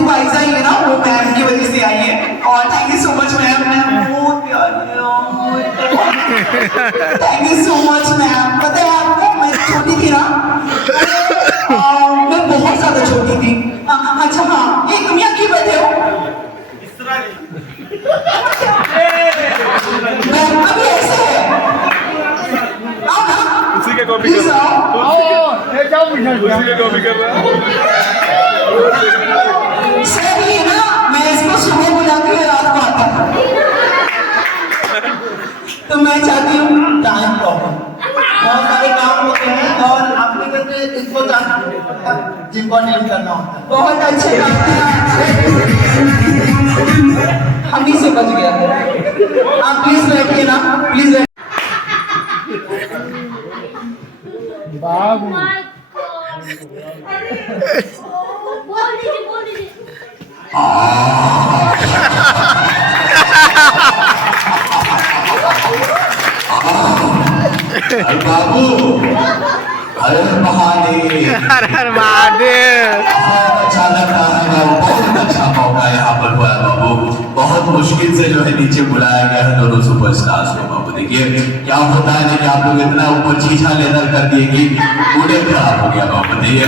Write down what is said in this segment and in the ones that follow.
देखो ऐसा ही है ना, वो मैम की वजह से आई है। और thank you so much ma'am, ma'am बहुत प्यारी है। Thank you so much ma'am. पता है आपको, मैं छोटी थी ना, मैं बहुत ज्यादा छोटी थी। अच्छा हाँ, ये तुम यहाँ क्यों बैठे हो? मैम अभी ऐसे है, आओ ना, उसी के कॉपी प्लीज कर आओ। उसी के कॉपी कर रहा सर ये ना, मैं इसको सुबह बुलाती हूँ, रात को आता था। तो मैं चाहती हूँ टाइम प्रॉब्लम, बहुत सारे काम होते हैं और आपके घर पे इसको जिनको नहीं करना होता है। बहुत अच्छे बात हम ही से बच गया। आप प्लीज बैठिए ना, प्लीज बैठिए। बाबू बाबू हर महादेव, हर हर महादेव। अच्छा लग रहा है बाबू, बहुत अच्छा मौका यहाँ पर हुआ है बाबू। बहुत मुश्किल से जो है नीचे बुलाया गया है दोनों सुपरस्टार्स को बाबू। देखिए क्या होता है कि आप लोग इतना ऊपर चीछा लेदर कर दिए कि मूड खराब हो गया बाबू। देखिए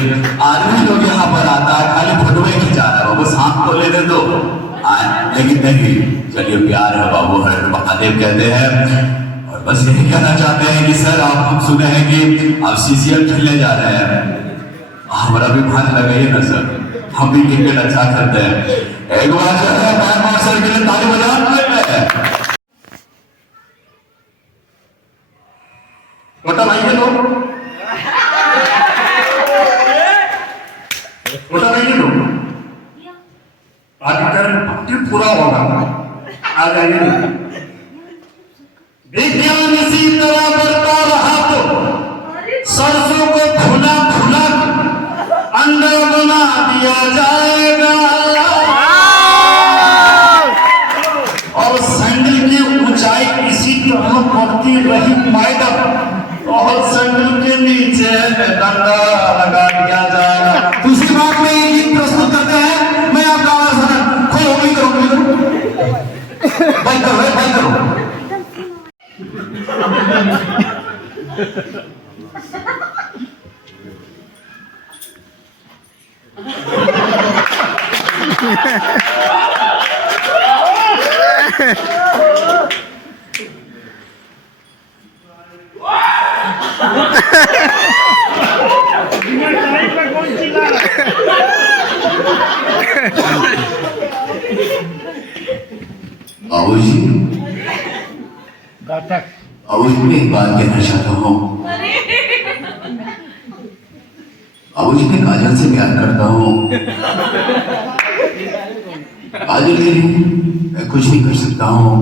आदमी लोग यहाँ पर आता है खाली फोटोएं खिंचाना है बाबू, सांप को लेने दो, लेकिन नहीं, चलिए प्यार है बाबू, हर महादेव कहते हैं। और बस यही कहना चाहते हैं कि सर आप हम सुने हैं कि आप सीसीएल खेलने जा रहे हैं, हमारा भी भाग लगाइए ना सर, हम भी क्रिकेट अच्छा करते हैं। एक बार जो है मैम सर के लिए ताली बजा लेते बता नहीं है लोग, बता नहीं है लोग, आगे पूरा होगा, आ जाइए। विज्ञान इसी तरह बढ़ता रहा तो सरसों को खुला खुला अंडा बना दिया जाएगा, और सैंडल की ऊंचाई इसी तरह बढ़ती रही मैडम, और सैंडल के नीचे डंडा लगा दिया जाएगा। दूसरी बात में ये गीत प्रस्तुत करते हैं, मैं आपका आवाज खोलो भी करो, भाई करो भाई करो। बाबूजी, बाबूजी मैं एक बात कहना चाहता हूँ। बाबूजी मैं काजल से प्यार करता हूँ, काजल के लिए मैं कुछ भी कर सकता हूँ।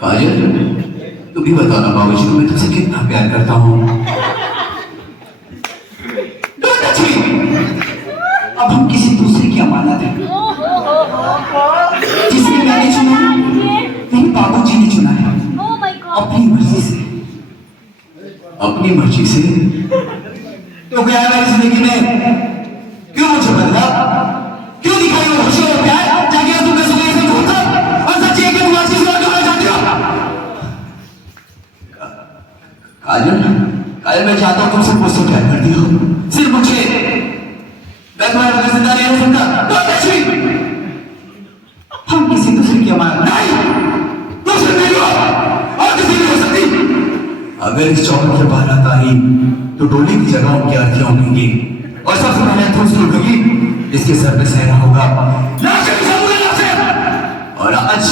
काजल तू भी बता ना बाबूजी को मैं तुझसे कितना प्यार करता हूँ। अब हम किसी दूसरे की अमानत है, जिसने मैंने चुना मेरे बाबूजी ने चुना है, अपनी मर्जी से, अपनी मर्जी से। तो क्या है जिंदगी में क्यों मुझे बदला, क्यों दिखाई वो खुशी और प्यार, जाके तुम कैसे ऐसे ढूंढता और सच्ची है कि तुम आशीष को करना चाहती हो। काजल, काजल मैं चाहता हूँ तुम सब मुझसे प्यार करती हो, सिर्फ मुझे। मैं तुम्हारे बगैर जिंदा नहीं रह सकता। हम किसी दूसरे की अमानत नहीं, दूसरे नहीं हो और किसी नहीं हो सकती। अगर इस चौक के बाहर आता ही तो डोली की जगह उनकी अर्थियां होंगी, और सबसे पहले ठोस होगी जिसके सर पे सहरा होगा। और आज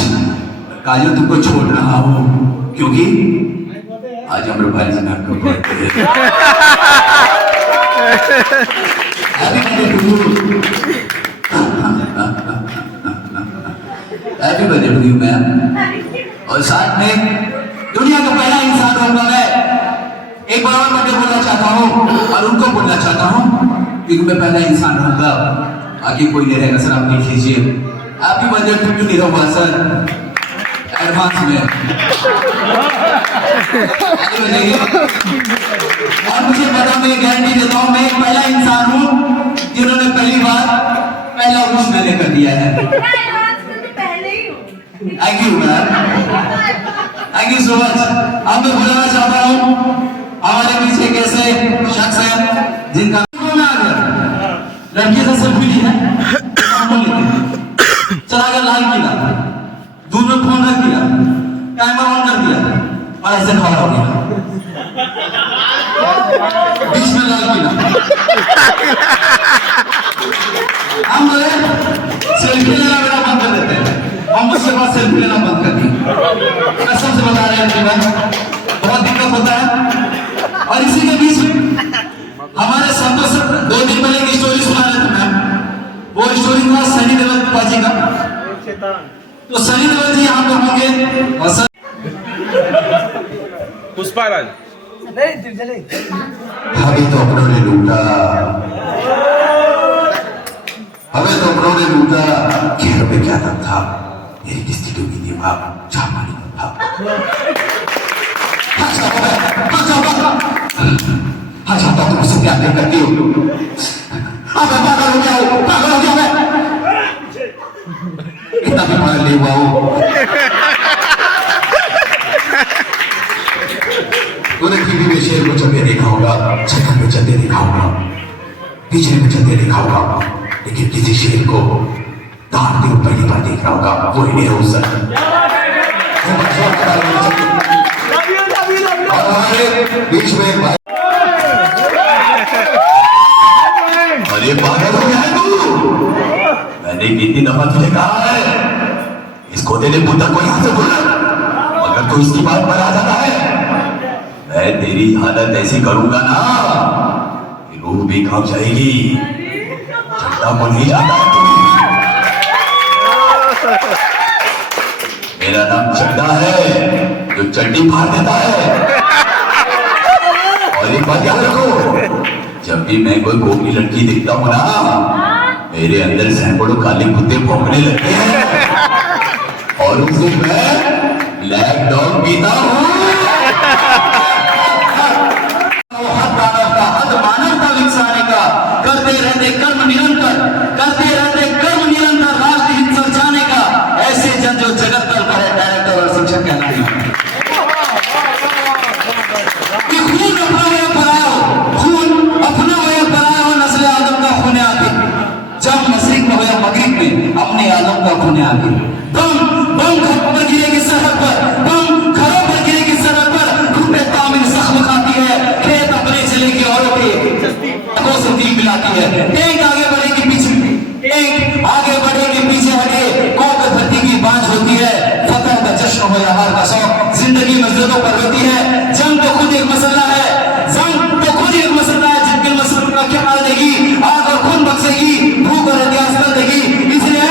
काजल तुमको छोड़ रहा हूं क्योंकि आज अमर भाई जी नाम का बर्थडे है। Happy birthday to you ma'am. और साथ में दुनिया का पहला इंसान होगा मैं, एक बार और बर्थडे बोलना चाहता हूँ और उनको बोलना चाहता हूँ क्योंकि मैं पहला इंसान रहूंगा, आगे कोई नहीं रहेगा। सर आप लिख लीजिए happy birthday to you Nirahua sir, advance में। और मुझे पता, मैं गारंटी देता हूँ मैं एक पहला इंसान हूँ जिन्होंने पहली बार दिया है। पहले ही हूँ। Thank you ma'am, thank you so much. अब मैं बुलाना चाहता हूँ हमारे पीछे एक ऐसे शख्स हैं जिनका फोन आ गया, लड़की से सेल्फी ली है, चला कर लाल किला, दूर में फोन रख दिया, टाइमर ऑन कर दिया और ऐसे खड़ा हो गया बीच में लाल किला। हम बोले सेल्फी लेना बेटा बंद कर देते हैं, हम उसके बाद सेल्फी लेना बंद कर दिए। कसम से बता रहे हैं कि भाई बहुत दिक्कत होता है। और इसी के बीच में हमारे संतोष 2 दिन पहले एक स्टोरी सुना रहे थे मैम, वो स्टोरी था सनी देओल पाजी का। तो सनी देओल जी यहाँ पे होंगे और सर पुष्पाराज हमें तो अपनों ने लूटा, हमें तो अपनों ने लूटा। घेर में क्या दम था, मेरी किस्ती डूबी दिमाग चापानी में था। अच्छा तो तुम मुझसे प्यार नहीं करती हो, अब मैं पागल हो गया हूँ, पागल हो गया मैं, इतना भी पागल नहीं हुआ हूँ। तूने टीवी में शेर को चलते देखा होगा, छक्कर में चलते देखा होगा, पिछले में चलते देखा होगा, लेकिन किसी शेर को दांत के ऊपर पहली बार देख रहा होगा, वो ही नहीं हो सकता। और हमारे बीच में अरे पागल हो गया है तू, मैंने कितनी दफा तुझे कहा है इस खोते ने बुद्धा को यहाँ से बोला, मगर तू इसकी बात पर आ जाता है। मैं तेरी हालत ऐसी करूंगा ना कि रूह भी कांप जाएगी, चट्टा को नहीं जाता है तू। मेरा नाम चड्डा है जो चड्डी फाड़ देता है। और एक बात याद रखो, जब भी मैं कोई गोपी लड़की देखता हूँ ना, मेरे अंदर सैकड़ों काले कुत्ते भौंकने लगते हैं और उसे मैं ब्लैक डॉग पीता हूँ। मानवता विकसाने का करते रहते कर्म निरंतर, करते रहते कर्म निरंतर, राष्ट्र हित सचाने का ऐसे जन जो जगत पर बड़े डायरेक्टर और शिक्षक कहलाते हैं। खून अपना हो या पराया हो, खून अपना हो या पराया हो, नस्ल आदम का खून आगे, जब मशरिक में हो या मगरिब में अपने आदम का खून आगे। बम बम घर पर गिरे की सरहद पर, बम घरों पर गिरे की सरहद पर, रूपे तामिल जख्म खाती है, खेत अपने चले की औरों के से दिल मिलाती है। टैंक आगे बढ़ेगी पीछे, टैंक आगे बढ़ेगी पीछे हटे, कौम धरती की बांझ होती है, फतह का जश्न हो या हार का शौक जिंदगी मजदूरों पर होती है। जंग तो खुद एक मसला है, जंग तो खुद एक मसला है, जिनके मसले का क्या हाल देगी, आग और खून बख्शेगी, भूख और इतिहास कर देगी। इसलिए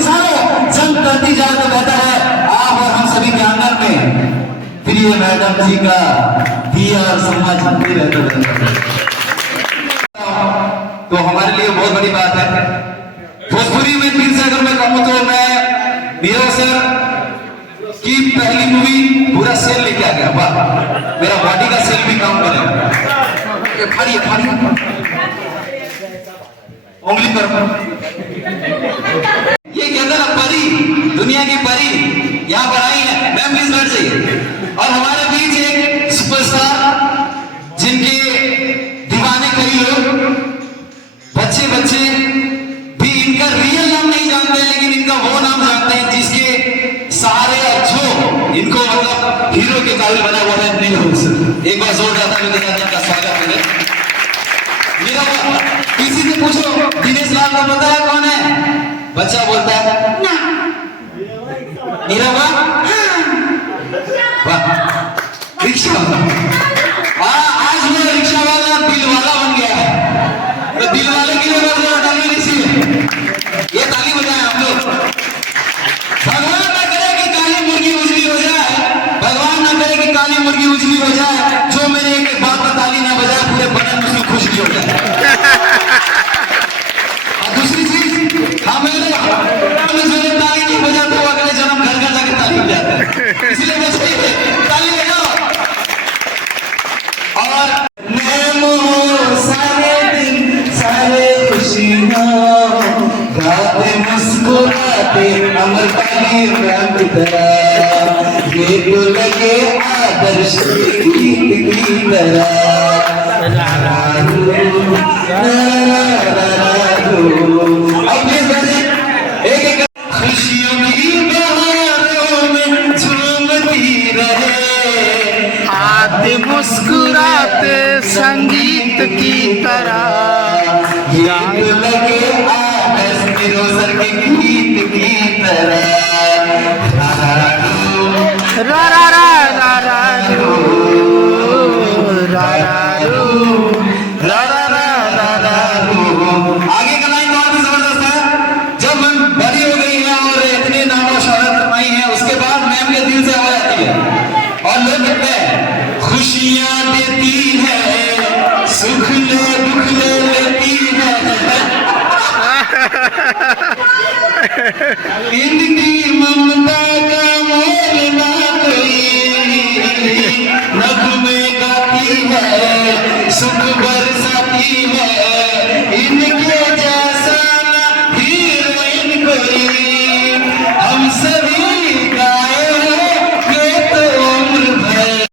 सारे जंग करती जाए तो बेहतर है आप और हम सभी के आंगन में प्रिय मैडम जी का दिया और सम्मान जानते रहते हैं। तो हमारे लिए बहुत बड़ी बात है। भोजपुरी में 3 से अगर मैं कहूँ तो मैं नीरव सर की पहली मूवी पूरा सेल लेके आ गया, वाह, मेरा बॉडी का सेल भी काम करेगा। फाड़िए फाड़िए उंगली पर, ये कहते ना परी, दुनिया की परी यहाँ पर आई है। मैम प्लीज बैठ जाइए। और हमारे बीच एक सुपरस्टार जिनके दीवाने कई लोग, बच्चे बच्चे भी इनका रियल नाम नहीं जानते हैं, लेकिन इनका वो नाम जानते हैं जिसके सहारे जो इनको मतलब हीरो के काबिल बना हुआ है। नहीं हो सर, एक बार जोर जाता है का स्वागत करें। मेरा किसी से पूछो दिनेश लाल को पता है कौन है, बच्चा बोलता है ना, नीरव रिक्शा आज वो रिक्शा वाला दिल वाला बन गया है, तो दिल वाले के लिए ताली दीजिए, ये ताली बजाएं आप लोग। भगवान ना करे कि काली मुर्गी उजली हो जाए, भगवान ना करे कि काली मुर्गी उजली हो जाए, जो मेरे एक बात पर ताली ना बजाए पूरे बदन में उसकी खुशकी हो जाए। और दूसरी चीज, हमें ताली नहीं बजाते वो अगले जन्म घर घर जाके ताली बजाता है, इसलिए बस ताली बजाओ। और सारे दिन सारे खुशियां गाते मुस्कुराते मुस्कुराते अमर पाली प्रेम की तरह ये तो लगे आदर्श गीत की तरह अपने एक एक खुशियों की बहारों में झूमती रहे हाथ मुस्कुराते संगीत की तरह गीत लगे आदर्श रोशन के गीत की तरह रा रा रा रा रा रू, रा रा रू, रा रा रा रा रा रू। आगे का लाइन और भी जबरदस्त है। जब हम बड़ी हो गई है और इतने नाम और शोहरत कमाई है उसके बाद मैम के दिल से आवाज आती है और लोग कहते हैं खुशियां देती है सुख ले दुख ले लेती है जिंदगी